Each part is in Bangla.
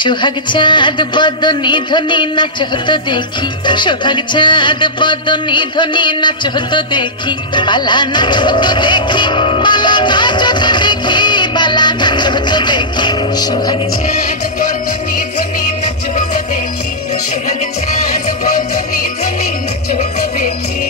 সোহাগ চাঁদ বদনি ধ্বনি নাচ হতো দেখি, সোহাগ চাঁদ বদনি ধ্বনি নাচ হতো দেখি, পালা নাচ হতো দেখি, পালা নাচ হতো দেখি, পালা নাচ হতো দেখি। সোহাগ চাঁদ বদনি ধ্বনি নাচ হতো দেখি, সোহাগ চাঁদ বদনি ধ্বনি নাচ হতো দেখি।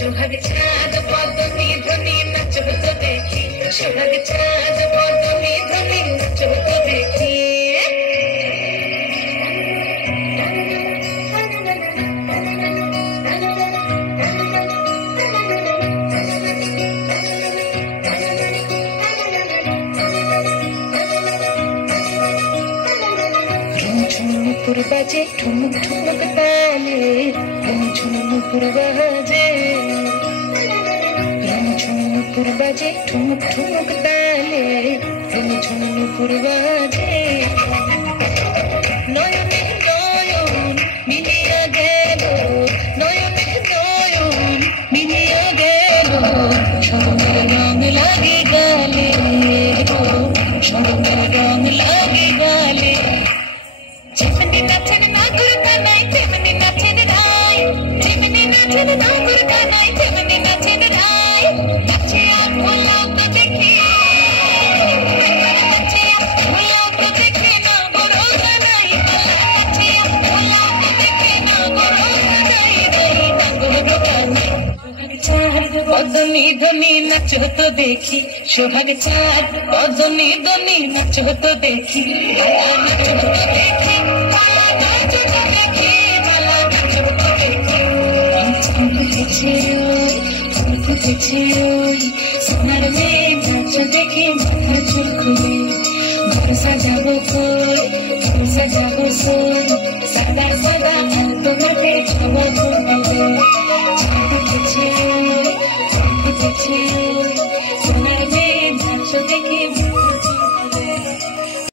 সোহাগ চাঁদ বদনি ধ্বনি নাচ হতো দেখি, সোহাগ চাঁদ বদনি ধ্বনি নাচ হতো দেখি। ঝুমুর বাজে ঠুমুক ঠুমুক তালে, ঝুমুর বাজে ঝুমুর বাজে ঠুমুক ঠুমুক তালে, ঝুমুর বাজে নয়নে নয়ন মিলিয়া গেল, বদনী ধ্বনি নাচো তো দেখি সোহাগ চাঁদ বদনী ধ্বনি নাচো তো দেখি বালা নাচো তো দেখি বালা নাচো তো দেখি বালা নাচো তো দেখি ফুটেছে ওই ফুল ফুটেছে ওই সোনার মেয়ে নাচ দেখে মাথা চুল খুলে ঘর সাজাবো কই ফুল সাজাবো সোই সাদা সাদা আলপনাতে ছবি তুলবে চাঁদ ফুটেছে ওই ফুল ফুটেছে